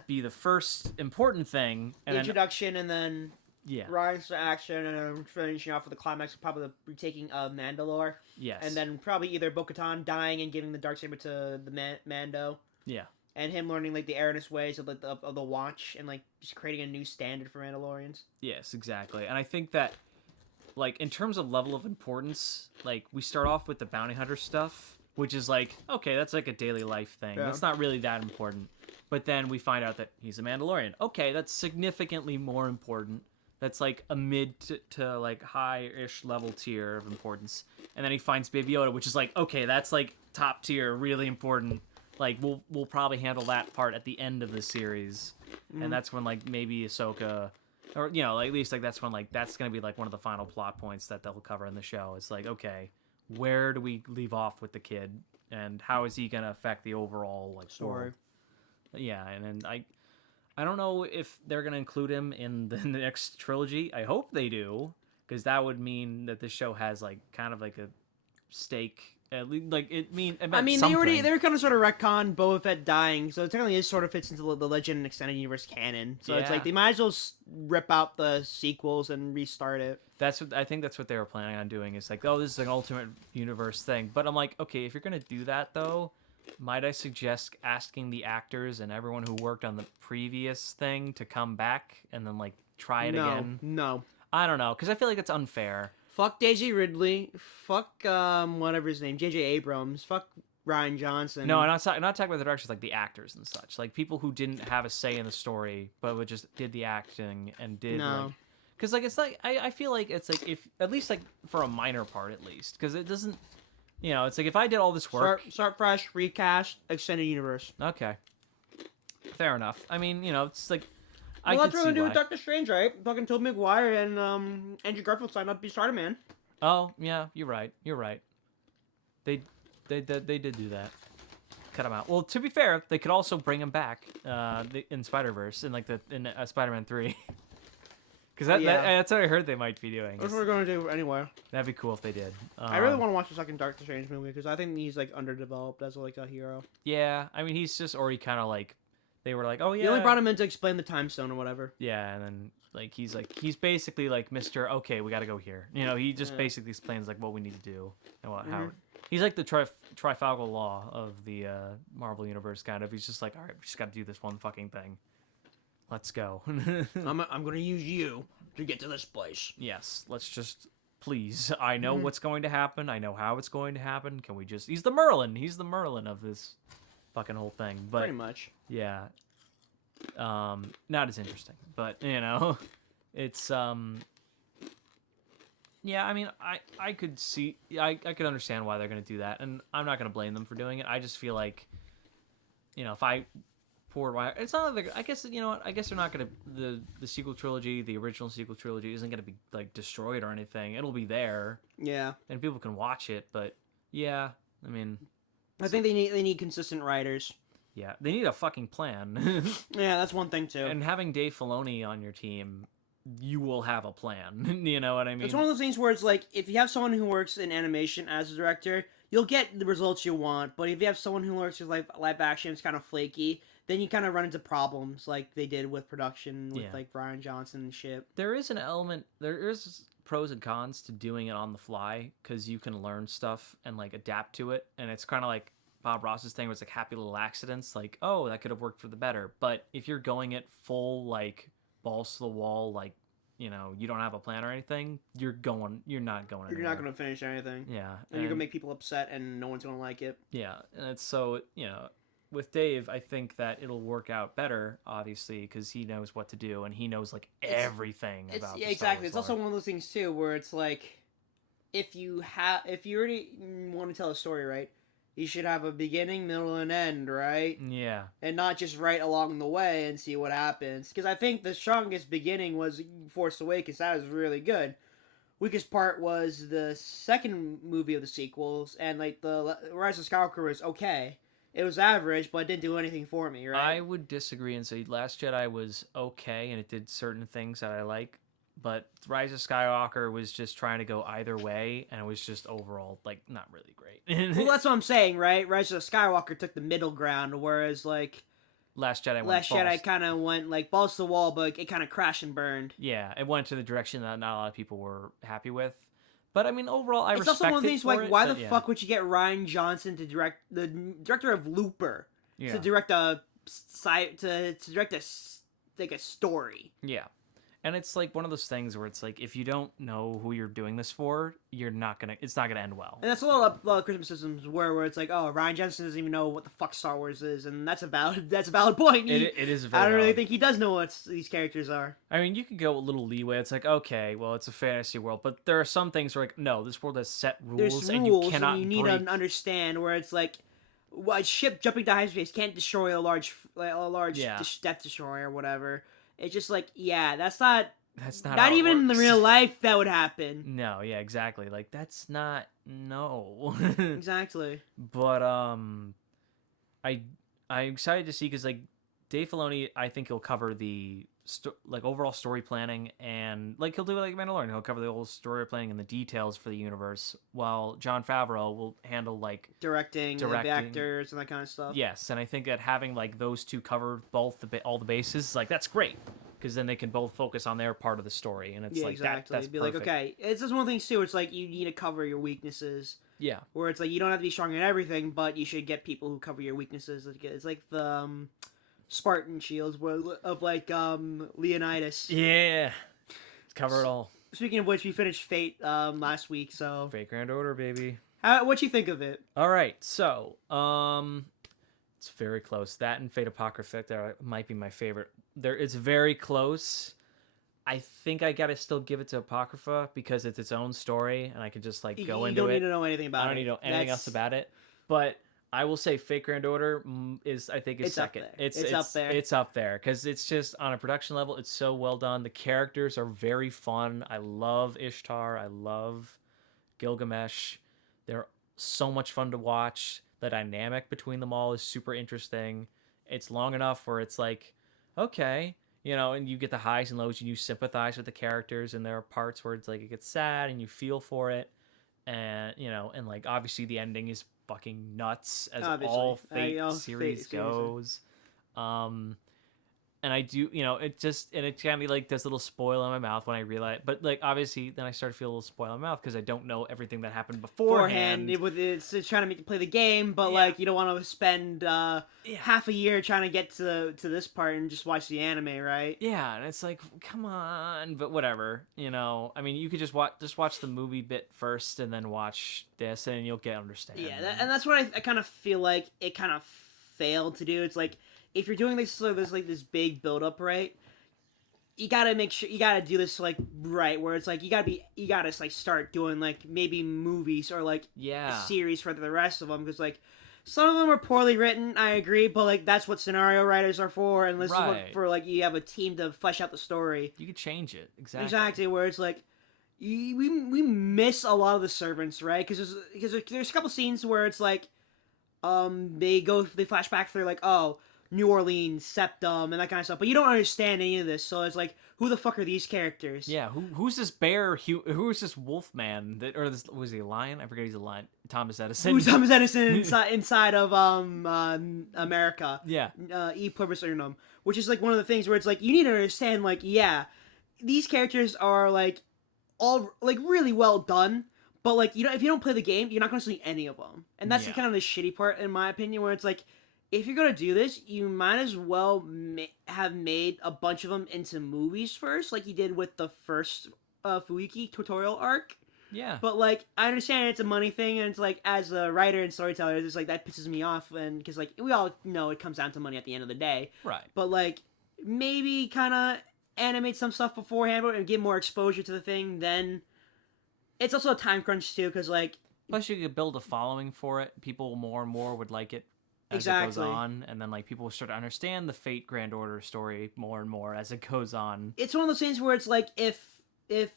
be the first important thing, and the introduction, and then yeah, rise to action, and then finishing off with the climax, probably the retaking of Mandalore. Yes. And then probably either Bo-Katan dying and giving the Darksaber to the Mando. Yeah. And him learning like the airness ways of the Watch, and like just creating a new standard for Mandalorians. Yes, exactly. And I think that like in terms of level of importance, like we start off with the bounty hunter stuff, which is like, okay, that's like a daily life thing. Yeah. That's not really that important. But then we find out that he's a Mandalorian. Okay, that's significantly more important. That's like a mid to like high-ish level tier of importance. And then he finds Baby Yoda, which is like, okay, that's like top tier, really important. Like we'll probably handle that part at the end of the series. And that's when like maybe Ahsoka, or like, at least like that's when like that's gonna be like one of the final plot points that they'll cover in the show. It's like, okay, where do we leave off with the kid, and how is he gonna affect the overall like story? World? Yeah, and then I don't know if they're going to include him in the next trilogy. I hope they do, because that would mean that this show has like kind of like a stake. At least, like I mean, they were kind of sort of retcon Boba Fett dying, so it technically it sort of fits into the Legend and Extended Universe canon. So it's like they might as well rip out the sequels and restart it. I think that's what they were planning on doing. Is like, oh, this is an Ultimate Universe thing. But I'm like, okay, if you're going to do that though, might I suggest asking the actors and everyone who worked on the previous thing to come back and then like try it again? No. I don't know, because I feel like it's unfair. Fuck Daisy Ridley. Fuck whatever his name, J.J. Abrams. Fuck Rian Johnson. No, I'm not talking about the directors, like the actors and such, like people who didn't have a say in the story but would just did the acting and did like. Because like it's like I feel like it's like if at least like for a minor part at least, because it doesn't. It's like if I did all this work... Start fresh, recast, extended universe. Okay. Fair enough. I mean, it's like... Well, that's what we're going to do with Doctor Strange, right? Fucking Tobey Maguire and Andrew Garfield signed up to be Spider-Man. Oh, yeah, you're right. They did do that. cut him out. Well, to be fair, they could also bring him back in Spider-Verse in Spider-Man 3. Because that's what I heard they might be doing. That's what we're going to do anyway. That'd be cool if they did. I really want to watch the second Doctor Strange movie because I think he's like underdeveloped as like a hero. Yeah, I mean he's just already kind of like they were like, oh yeah. They only brought him in to explain the time stone or whatever. Yeah, and then he's basically like Mr. Okay, we got to go here. He just basically explains like what we need to do and how. He's like the trifalgar law of the Marvel universe kind of. He's just like, all right, we just got to do this one fucking thing. Let's go. I'm going to use you to get to this place. Yes, let's just please. I know what's going to happen. I know how it's going to happen. Can we just? He's the Merlin. He's the Merlin of this fucking whole thing. But pretty much. Yeah. Not as interesting, but it's yeah, I mean, I could see, I could understand why they're going to do that, and I'm not going to blame them for doing it. I just feel like, if I poured wire, it's not like, I guess, I guess they're not going to, the sequel trilogy, the original sequel trilogy isn't going to be, like, destroyed or anything. It'll be there. Yeah. And people can watch it, but, yeah, I mean. I think they need consistent writers. Yeah, they need a fucking plan. Yeah, that's one thing, too. And having Dave Filoni on your team, you will have a plan. You know what I mean? It's one of those things where it's like, if you have someone who works in animation as a director, you'll get the results you want. But if you have someone who works with live action, it's kind of flaky, then you kind of run into problems like they did with production with like Rian Johnson and shit. There is an element, there is pros and cons to doing it on the fly, because you can learn stuff and like adapt to it. And it's kind of like Bob Ross's thing, where it's like happy little accidents, like, oh, that could have worked for the better. But if you're going it full, like, balls to the wall, like, you don't have a plan or anything, you're not going anywhere. You're not going to finish anything. Yeah. And you're going to make people upset and no one's going to like it. Yeah. And it's so, with Dave, I think that it'll work out better, obviously, because he knows what to do and he knows, like, everything about the exactly. It's also one of those things, too, where it's like, if you already want to tell a story, right, you should have a beginning, middle, and end, right? Yeah. And not just right along the way and see what happens. Because I think the strongest beginning was Force Awakens. That was really good. Weakest part was the second movie of the sequels, and like the Rise of Skywalker was okay. It was average, but it didn't do anything for me, right? I would disagree and say Last Jedi was okay, and it did certain things that I like. But Rise of Skywalker was just trying to go either way, and it was just overall, like, not really great. Well, that's what I'm saying, right? Rise of Skywalker took the middle ground, whereas, like, Last Jedi kind of went, like, balls to the wall, but it kind of crashed and burned. Yeah, it went to the direction that not a lot of people were happy with. But, I mean, overall, I respect it. It's also one of the things, like, why the fuck would you get Rian Johnson to direct, the director of Looper, to direct a story? Yeah. And it's like one of those things where it's like, if you don't know who you're doing this for, it's not gonna end well. And that's a lot of criticisms where it's like, oh, Rian Johnson doesn't even know what the fuck Star Wars is, and that's a valid point. It is very I don't really think he does know what these characters are. I mean, you could go a little leeway. It's like, okay, well, it's a fantasy world, but there are some things where, like, no, this world has set rules, and you cannot and you need to understand where it's like, a ship jumping to hyperspace can't destroy a large Death Destroyer or whatever. It's just like, yeah, that's not even in the real life that would happen. No, yeah, exactly. Like, that's not, no. Exactly. But, I'm excited to see, because, like, Dave Filoni, I think he'll cover the, overall story planning, and, like, he'll do it like Mandalorian. He'll cover the whole story planning and the details for the universe, while Jon Favreau will handle, like, directing the actors and that kind of stuff. Yes, and I think that having, like, those two cover all the bases, like, that's great, because then they can both focus on their part of the story, and it's like, exactly. That's be perfect. Like, okay, it's just one of the things, too, it's like, you need to cover your weaknesses. Yeah. Where it's like, you don't have to be strong in everything, but you should get people who cover your weaknesses. It's like the, Spartan shields of, like, Leonidas. Yeah. Cover it all. Speaking of which, we finished Fate last week, so... Fate Grand Order, baby. What'd you think of it? All right, so, it's very close. That and Fate Apocrypha there might be my favorite. It's very close. I think I gotta still give it to Apocrypha, because it's its own story, and I can just, like, go into it. You don't need to know anything about it. I don't need to know anything else about it, but... I will say Fate Grand Order is second. It's up there. It's up there because it's just on a production level. It's so well done. The characters are very fun. I love Ishtar. I love Gilgamesh. They're so much fun to watch. The dynamic between them all is super interesting. It's long enough where it's like, okay, and you get the highs and lows and you sympathize with the characters, and there are parts where it's like it gets sad and you feel for it. And, and like obviously the ending is fucking nuts as all Fate series goes. And I do, it kind of like does a little spoil in my mouth when I realize, but like obviously then I start to feel a little spoil in my mouth because I don't know everything that happened beforehand. It's trying to make you play the game, but like you don't want to spend half a year trying to get to this part and just watch the anime, right? Yeah, and it's like, come on, but whatever, I mean, you could just watch the movie bit first and then watch this, and you'll get understanding. Yeah, and that's what I kind of feel like it kind of failed to do. It's like, if you're doing this, so there's like this big build up, right? You gotta make sure you gotta do this like right, where it's like you gotta like start doing like maybe movies or like a series for the rest of them, because like some of them are poorly written. I agree, but like that's what scenario writers are for, and this is what for like you have a team to flesh out the story. You could change it exactly where it's like we miss a lot of the servants, right? Because there's a couple scenes where it's like they flash back through like, oh, New Orleans, Septum, and that kind of stuff, but you don't understand any of this, so it's like, who the fuck are these characters? Yeah, who's this bear? Who is this wolf man? Was he a lion? I forget he's a lion. Thomas Edison. Who's Thomas Edison inside of America? Yeah. E Pluribus Unum, which is like one of the things where it's like, you need to understand, like, yeah, these characters are like all like really well done, but like, if you don't play the game, you're not going to see any of them, and that's kind of the shitty part in my opinion, where it's like, if you're going to do this, you might as well have made a bunch of them into movies first, like you did with the first Fuiki tutorial arc. Yeah. But, like, I understand it's a money thing, and it's, like, as a writer and storyteller, it's, like, that pisses me off, and because, like, we all know it comes down to money at the end of the day. Right. But, like, maybe kind of animate some stuff beforehand and get more exposure to the thing, then it's also a time crunch, too, because, like... Plus, you could build a following for it. People more and more would like it. As it goes on, and then like people will start to understand the Fate Grand Order story more and more as it goes on. It's one of those things where it's like, if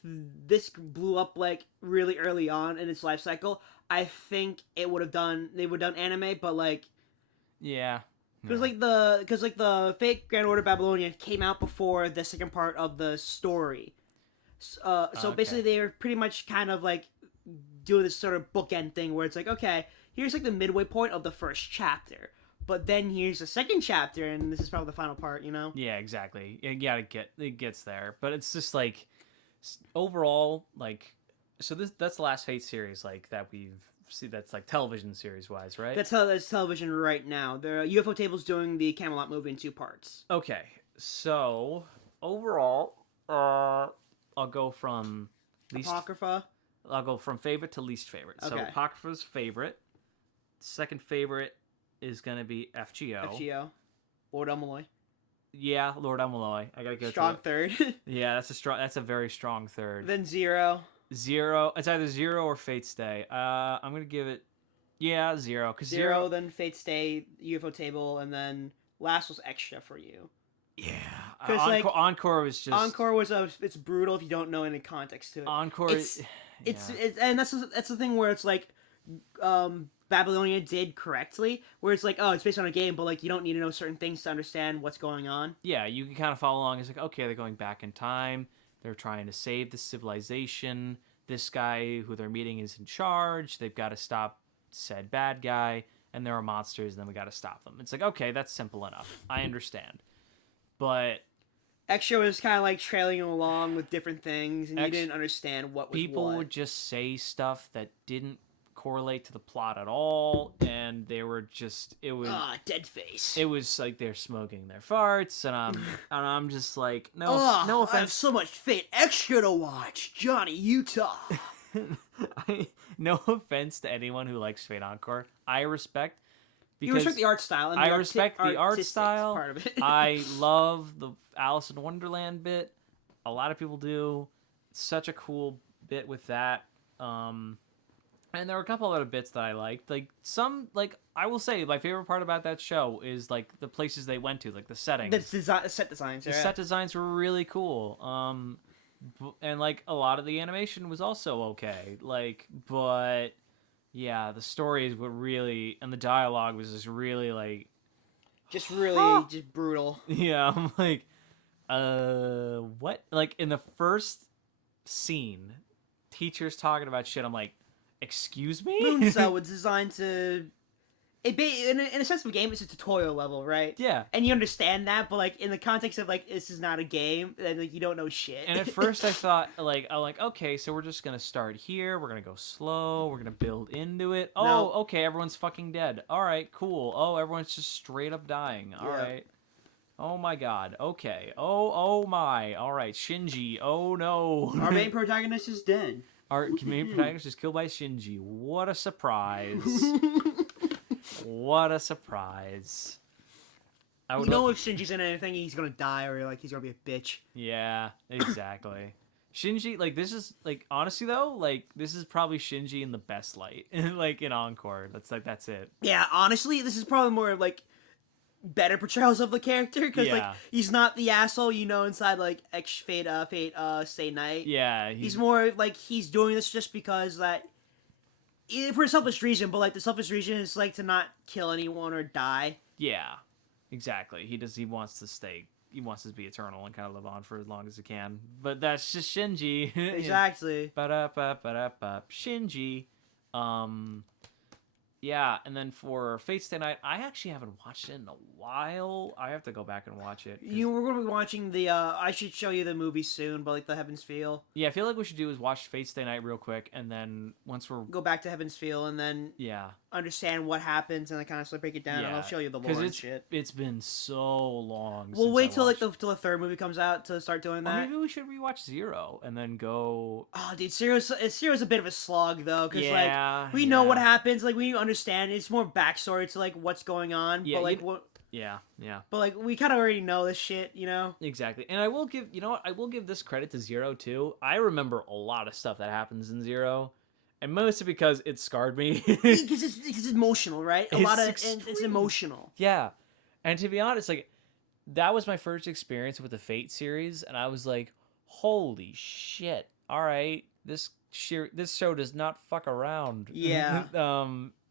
this blew up like really early on in its life cycle, I think they would have done anime, but like, because the Fate Grand Order Babylonia came out before the second part of the story, so basically they were pretty much kind of like doing this sort of bookend thing where it's like, okay, here's like the midway point of the first chapter, but then here's the second chapter, and this is probably the final part, Yeah, exactly. It gets there, but it's just like overall, like, so that's the last Fate series like that we've seen. That's like television series wise, right? That's television right now. The UFO Table's doing the Camelot movie in 2 parts. Okay, so overall, I'll go from Apocrypha. I'll go from favorite to least favorite. Okay. So Apocrypha's favorite. Second favorite is gonna be FGO. Lord Elmaloy. Yeah, Lord Elmaloy. I gotta go. Strong third. Yeah, that's a very strong third. Then Zero. It's either Zero or Fate Stay. I'm gonna give it. Yeah, Zero. Cause Zero, then Fate Stay, UFO Table, and then last was Extra for you. Yeah, because Encore was just. Encore was it's brutal if you don't know any context to it. Encore. It's and that's the thing where it's like, Babylonia did correctly, where it's like, oh, it's based on a game, but like you don't need to know certain things to understand what's going on. Yeah, you can kind of follow along. It's like, okay, they're going back in time. They're trying to save the civilization. This guy who they're meeting is in charge. They've got to stop said bad guy, and there are monsters, and then we got to stop them. It's like, okay, that's simple enough. I understand. But Extra was kind of like trailing along with different things, and you didn't understand what was people what. would just say stuff that didn't correlate to the plot at all, and they were just dead face. It was like they're smoking their farts, and I'm just like, no offense. I have so much Fate Extra to watch, Johnny Utah. No offense to anyone who likes Fate Encore. I respect. You respect the art style. And I respect the art style. Part of it. I love the Alice in Wonderland bit. A lot of people do. Such a cool bit with that. And there were a couple other bits that I liked. Like I will say, my favorite part about that show is like the places they went to, like the settings. The set designs. The set designs were really cool. And like a lot of the animation was also okay. Like, but Yeah, the stories were really, and the dialogue was just really like, Just really, just brutal. yeah. I'm like, what? Like in the first scene, teachers talking about shit. I'm like, excuse me. Moonsail was designed to. In a sense of a game, it's a tutorial level, right? Yeah. And you understand that, but like in the context of like this is not a game, then like you don't know shit. And at first I thought I'm like, okay, so we're just gonna start here. We're gonna go slow. We're gonna build into it. Oh, No. okay, everyone's fucking dead. All right, cool. Oh, everyone's just straight up dying. All right. Oh my god. Okay. Oh my. All right, Shinji. Oh no. Our main protagonist is dead. Our main protagonist is killed by Shinji. What a surprise. What a surprise. You know if Shinji's in anything, he's gonna die or like he's gonna be a bitch. Yeah, exactly. Shinji, like, this is, like, honestly, though, like, this is probably Shinji in the best light. like, in Encore. That's it. Yeah, honestly, this is probably more like better portrayals of the character because like he's not the asshole you know inside like Fate Stay Night. Yeah. He's more like he's doing this just because that for a selfish reason, but like the selfish reason is like to not kill anyone or die. Yeah, exactly. He wants to stay. He wants to be eternal and kind of live on for as long as he can. But that's just Shinji. Exactly. Ba-da-ba-ba-da-ba. Shinji. Yeah, and then for Fate Stay Night, I actually haven't watched it in a while. I have to go back and watch it. We're going to be watching the, I should show you the movie soon, but like the Heaven's Feel. Yeah, I feel like we should do is watch Fate Stay Night real quick, and then once we're... Go back to Heaven's Feel, and then understand what happens, and I kind of break it down, and I'll show you the lore and shit. It's been so long We'll wait till till the third movie comes out to start doing that. Or maybe we should rewatch Zero, and then go... Oh, dude, Zero's a bit of a slog, though, because like, we know what happens, like, we understand, it's more backstory to like what's going on, but like what but like we kind of already know this shit, you know. Exactly. And I will give I will give this credit to Zero too. I remember a lot of stuff that happens in Zero, and mostly because it scarred me. Because it's emotional, right? It's emotional. Yeah. And to be honest, like, that was my first experience with the Fate series, and I was like, holy shit, all right, this show does not fuck around. Yeah.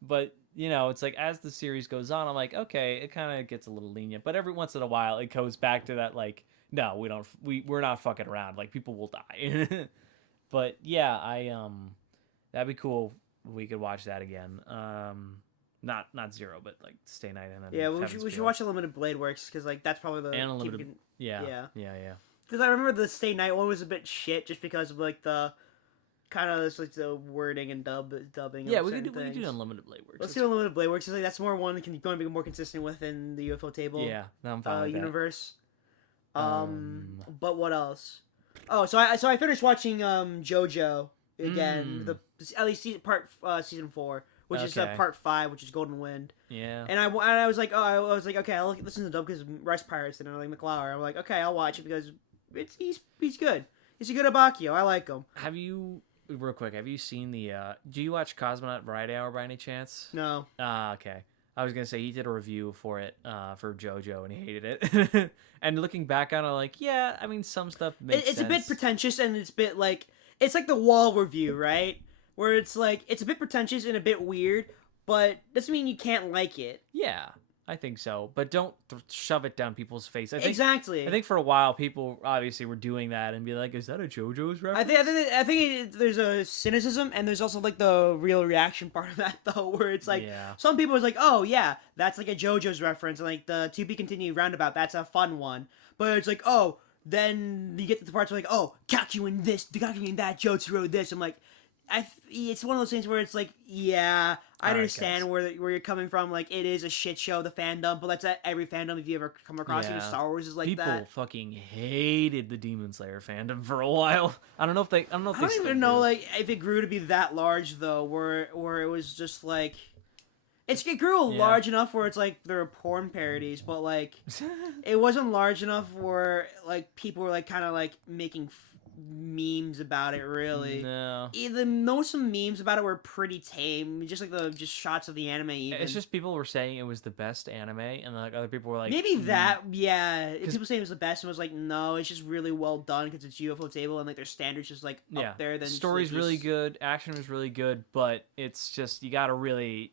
But you know, it's like as the series goes on, I'm like, okay, it kind of gets a little lenient, but every once in a while it goes back to that, like, no, we're not fucking around, like, people will die. But yeah, that'd be cool if we could watch that again. Not Zero, but like Stay Night and then we should watch Unlimited Blade Works because like that's probably the Unlimited. Yeah. Because I remember the Stay Night one was a bit shit just because of like the kind of this like the wording and dubbing. Yeah, we could do Unlimited Blade Works. Let's do Unlimited Blade Works. Like, that's more one that going to be more consistent within the UFO table. Yeah, no, I'm fine with universe. But what else? Oh, so I finished watching JoJo again. At least season 4, which is part 5, which is Golden Wind. Yeah. And I was like, okay, I'll listen to the dub because Rice Pirates and I like McLaurin. I'm like, okay, I'll watch it because he's good. He's a good Abakio. I like him. Real quick, have you seen do you watch Cosmonaut Variety Hour by any chance? No. Okay. I was gonna say he did a review for it, for JoJo, and he hated it. And looking back on it, like, yeah, I mean, some stuff makes sense. It's a bit pretentious, and it's a bit like, it's like the Wall review, right? Where it's like, it's a bit pretentious and a bit weird, but doesn't mean you can't like it. Yeah, I think so. But don't shove it down people's face. Exactly. I think for a while, people obviously were doing that and be like, is that a JoJo's reference? I think there's a cynicism, and there's also like the real reaction part of that, though, where it's like, some people is like, oh yeah, that's like a JoJo's reference, and like the To Be Continued roundabout, that's a fun one. But it's like, oh, then you get to the parts where like, oh, Kaku and this, Kaku and that, Jotaro this. I'm like, it's one of those things where it's like, yeah, I understand where you're coming from. Like, it is a shit show, the fandom, but that's at every fandom if you ever come across it. Star Wars is like that. People fucking hated the Demon Slayer fandom for a while. I don't even know like if it grew to be that large though, where it was just like, it grew large enough where it's like there are porn parodies, but like it wasn't large enough where like people were like kind of like making memes about it really. No. Some memes about it were pretty tame, just like the shots of the anime. Even It's just people were saying it was the best anime, and like other people were like, maybe that. Yeah, people saying it was the best, and was like, no, it's just really well done because it's UFO table and like their standards just like up there. Then story's really good, action was really good, but it's just you gotta really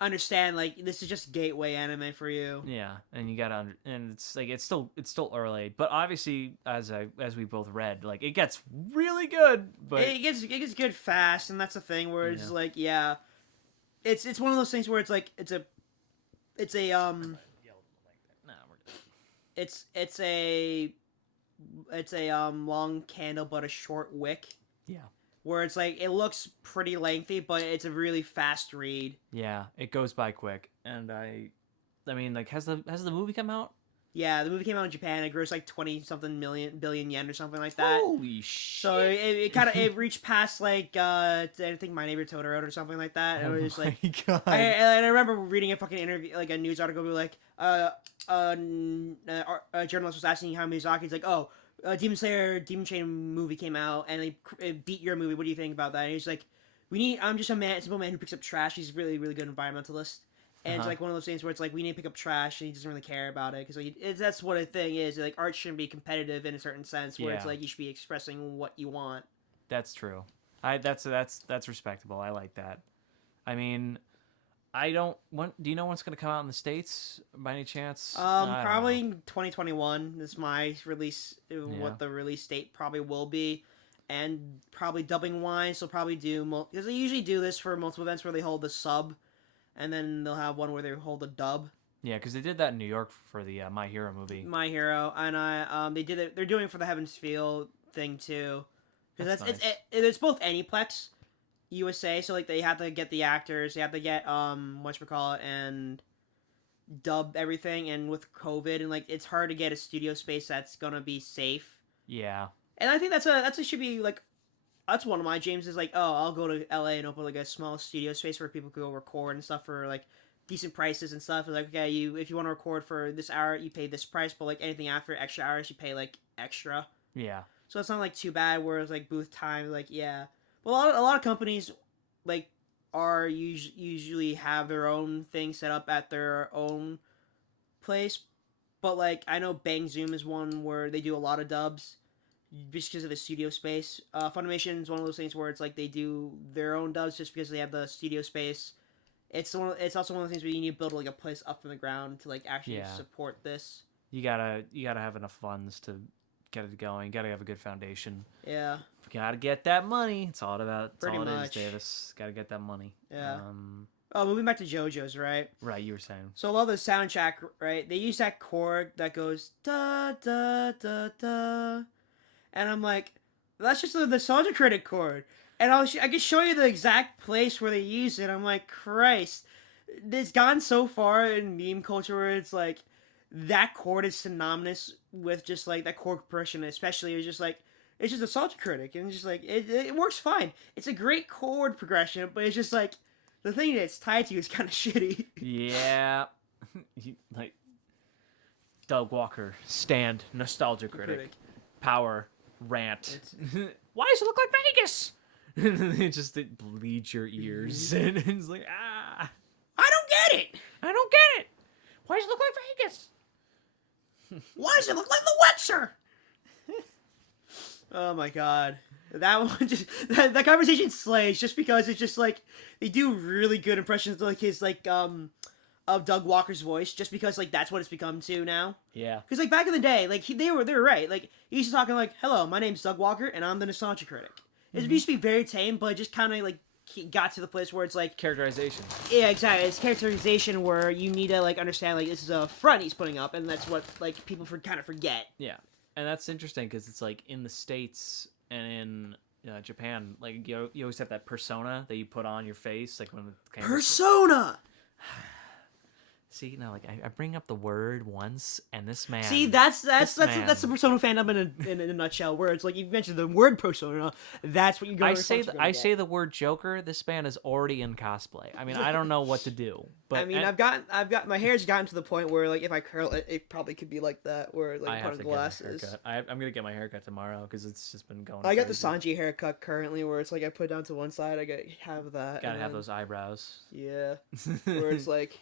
understand like this is just gateway anime for you. Yeah, and you gotta and it's like it's still early, but obviously as we both read, like it gets really good, but it gets good fast, and that's the thing where it's like it's one of those things where it's like it's a long candle but a short wick. Yeah. Where it's like it looks pretty lengthy, but it's a really fast read. Yeah, it goes by quick, and I mean, like, has the movie come out? Yeah, the movie came out in Japan. It grossed like 20-something billion yen or something like that. Holy shit! So it reached past like I think My Neighbor Totoro or something like that. And it was like, God. I remember reading a fucking interview, like a news article, like a journalist was asking how Miyazaki's like, oh, Demon Slayer, Demon Chain movie came out and it beat your movie. What do you think about that? And he's like, I'm just a simple man who picks up trash. He's a really, really good environmentalist. And it's like one of those things where it's like we need to pick up trash, and he doesn't really care about it because that's what a thing is. Like art shouldn't be competitive in a certain sense, where it's like you should be expressing what you want. That's true. That's respectable. I like that. I mean, do you know when it's gonna come out in the States by any chance? Probably 2021 is my release. What the release date probably will be. And probably dubbing wise, they'll probably do because they usually do this for multiple events where they hold the sub. And then they'll have one where they hold a dub. Yeah, because they did that in New York for the My Hero movie. My Hero, and they did it. They're doing it for the Heaven's Feel thing too, because nice. It's both Aniplex, USA. So like they have to get the actors, they have to get whatchamacallit and dub everything. And with COVID and like it's hard to get a studio space that's gonna be safe. Yeah. And I think that's should be like. That's one of my dreams is like, oh, I'll go to LA and open like a small studio space where people can go record and stuff for like decent prices and stuff. Like, okay, if you want to record for this hour, you pay this price, but like anything after extra hours, you pay like extra. Yeah. So it's not like too bad. Whereas like booth time, like yeah, well, a lot of companies like are usually have their own thing set up at their own place, but like I know Bang Zoom is one where they do a lot of dubs. Just because of the studio space. Funimation is one of those things where it's like they do their own dubs just because they have the studio space. It's also one of those things where you need to build like a place up from the ground to like actually support this. You gotta have enough funds to get it going. You gotta have a good foundation. Yeah. You gotta get that money. It's all about pretty much. It is, Davis. Gotta get that money. Yeah. Moving back to JoJo's, right? Right, you were saying. So I love the soundtrack, right? They use that chord that goes da da da da. And I'm like, that's just the Nostalgia Critic chord. And I can show you the exact place where they use it. I'm like, Christ. It's gone so far in meme culture where it's like, that chord is synonymous with just like that chord progression. Especially, it's just a Nostalgia Critic. And it's just like, it works fine. It's a great chord progression, but it's just like, the thing that it's tied to is kind of shitty. Yeah. Like, Doug Walker, stand, Nostalgia Critic. Power. Rant. Why does it look like Vegas? it bleeds your ears, and it's like I don't get it. Why does it look like Vegas? Why does it look like the Wetzer? Oh my god, that one just that conversation slays just because it's just like they do really good impressions of like his like of Doug Walker's voice, just because like that's what it's become to now. Yeah. Because like back in the day, like they were right. Like he used to talking like, "Hello, my name's Doug Walker, and I'm the Nostalgia Critic." It used to be very tame, but it just kind of like got to the place where it's like characterization. Yeah, exactly. It's characterization where you need to like understand like this is a front he's putting up, and that's what like people kind of forget. Yeah, and that's interesting because it's like in the States and in Japan, like you always have that persona that you put on your face, like when the camera. Persona. See, now, like, I bring up the word once, and this man... See, that's the man. Persona fandom in a nutshell. Where it's like you mentioned the word Persona, that's what you go. I say the word Joker. This man is already in cosplay. I mean, I don't know what to do. But I mean, I've got my hair's gotten to the point where like if I curl it, it probably could be like that. Where like I have put to on glasses. get my haircut. I'm gonna get my haircut tomorrow because it's just been going. I got the crazy. Sanji haircut currently, where it's like I put it down to one side. I have that. Gotta and have then- those eyebrows. Yeah, where it's like.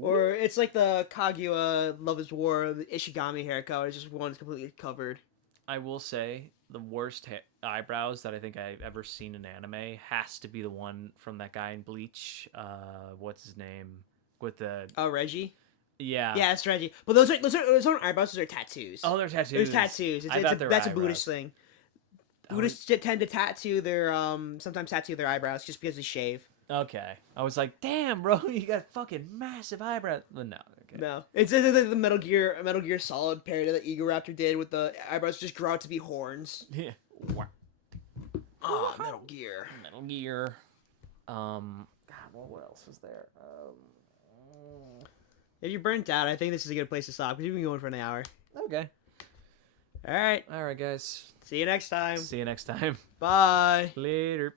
Or it's like the Kaguya Love is War, the Ishigami haircut, where it's just one's completely covered. I will say the worst eyebrows that I think I've ever seen in anime has to be the one from that guy in Bleach. What's his name? With the Oh, Reggie? yeah. Yeah, it's Reggie. But those aren't eyebrows, those are tattoos. Oh, they're tattoos. There's tattoos. That's a Buddhist thing. Buddhists tend to tattoo their sometimes tattoo their eyebrows just because they shave. Okay. I was like, damn, bro, you got fucking massive eyebrows. But no. Okay. No, it's the Metal Gear Solid parody that Egoraptor did with the eyebrows just grow out to be horns. Yeah. Oh, Metal Gear. Metal Gear. God, what else was there? If you're burnt out, I think this is a good place to stop because we've been going for an hour. Okay. All right. All right, guys. See you next time. See you next time. Bye. Later.